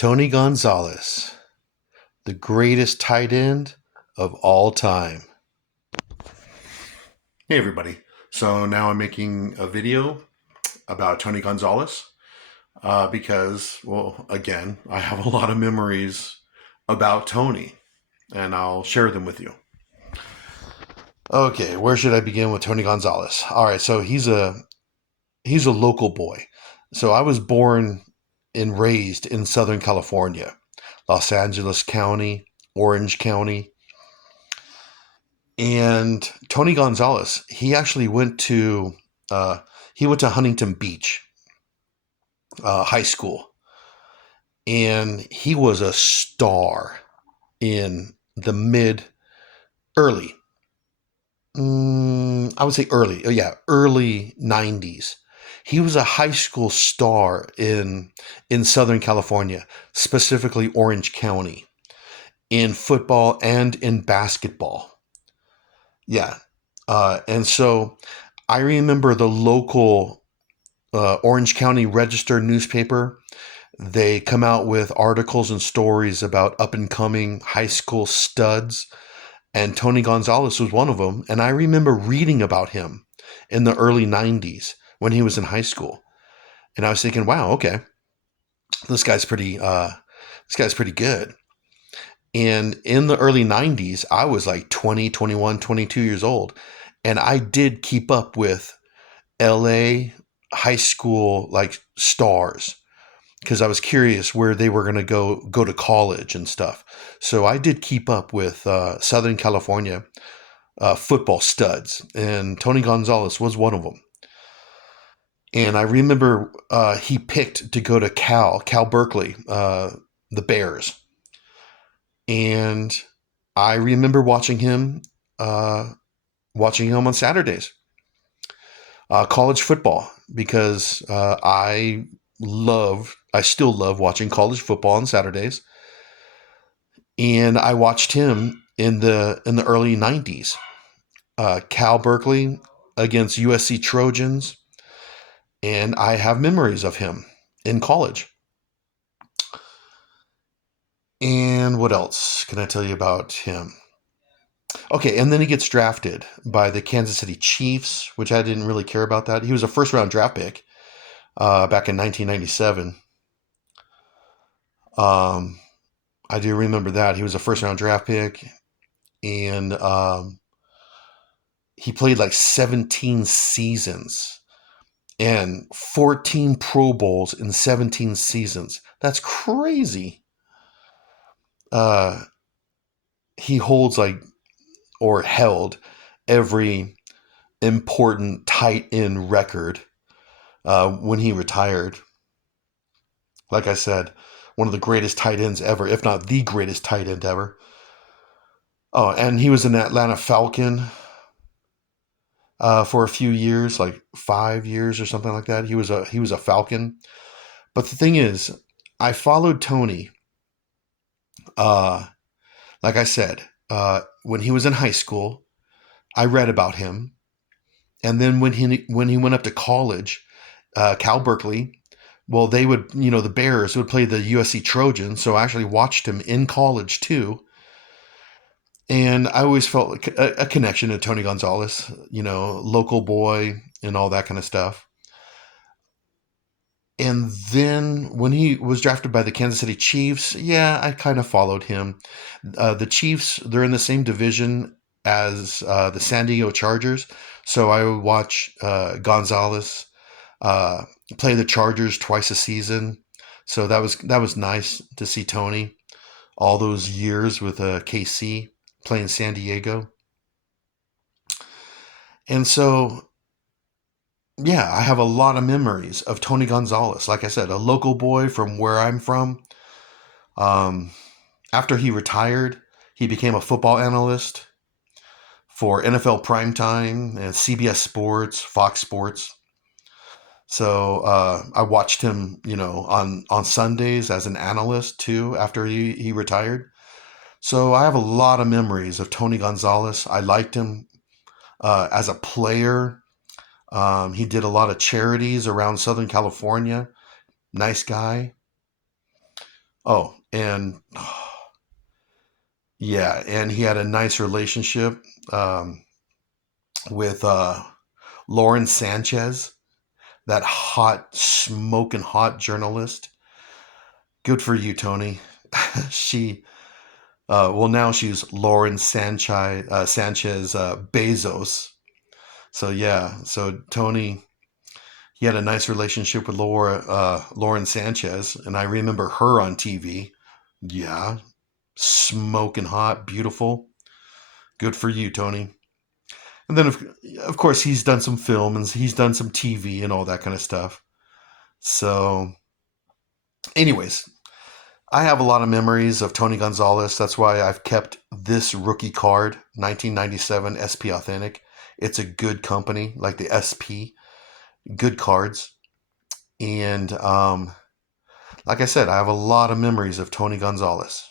Tony Gonzalez, the greatest tight end of all time. Hey, everybody. So now I'm making a video about Tony Gonzalez because, well, again, I have a lot of memories about Tony, and I'll share them with you. Okay, where should I begin with Tony Gonzalez? All right, so he's a local boy. So I was born and raised in Southern California, Los Angeles County, Orange County. And Tony Gonzalez, he actually uh, went to Huntington Beach High School, and he was a star in the mid early, I would say early, early '90s. He was a high school star in Southern California, specifically Orange County, in football and in basketball. Yeah, and so I remember the local Orange County Register newspaper. They come out with articles and stories about up and coming high school studs, and Tony Gonzalez was one of them. And I remember reading about him in the early '90s when he was in high school, and I was thinking, "Wow, okay, this guy's pretty. This guy's pretty good." And in the early '90s, I was like 20, 21, 22 years old, and I did keep up with LA high school like stars because I was curious where they were going to go to college and stuff. So I did keep up with Southern California football studs, and Tony Gonzalez was one of them. And I remember he picked to go to Cal Berkeley, the Bears, and I remember uh, watching him on Saturdays, college football, because I still love watching college football on Saturdays, and I watched him in the early '90s. Cal Berkeley against USC Trojans, and I have memories of him in college. And what else can I tell you about him? Okay, and then he gets drafted by the Kansas City Chiefs, which I didn't really care about that. He was a first round draft pick back in 1997. Um, I do remember that. He was a first round draft pick, and he played like 17 seasons and 14 Pro Bowls in 17 seasons. That's crazy. Uh, he holds like, or held, every important tight end record when he retired. Like I said, one of the greatest tight ends ever, if not the greatest tight end ever. Oh, and he was an Atlanta Falcon for a few years, like 5 years or something like that. He was a Falcon. But the thing is, I followed Tony. Uh, like I said, when he was in high school, I read about him, and then when he went up to college, Cal Berkeley. Well, they would, the Bears would play the USC Trojans, so I actually watched him in college too. And I always felt like a connection to Tony Gonzalez, local boy and all that kind of stuff. And then when he was drafted by the Kansas City Chiefs, yeah, I kind of followed him. The Chiefs, they're in the same division as the San Diego Chargers. So I would watch Gonzalez uh, play the Chargers twice a season. So that was nice to see Tony all those years with KC playing San Diego. And so, yeah, I have a lot of memories of Tony Gonzalez. Like I said, a local boy from where I'm from. Um, After he retired, he became a football analyst for NFL Primetime and CBS Sports, Fox Sports. So I watched him, on Sundays as an analyst too after he retired. So I have a lot of memories of Tony Gonzalez. I liked him as a player. He did a lot of charities around Southern California. Nice guy. Oh, and yeah, and he had a nice relationship um, with Lauren Sanchez, that hot, smoking hot journalist. Good for you, Tony. she, well, now she's Lauren Sanchez Bezos. So yeah, so Tony, he had a nice relationship with Lauren Sanchez, and I remember her on TV. Yeah, smoking hot, beautiful. Good for you, Tony. And then, of course, he's done some film and he's done some TV and all that kind of stuff. So, anyways, I have a lot of memories of Tony Gonzalez. That's why I've kept this rookie card, 1997 SP Authentic. It's a good company, like the SP, good cards. And like I said, I have a lot of memories of Tony Gonzalez.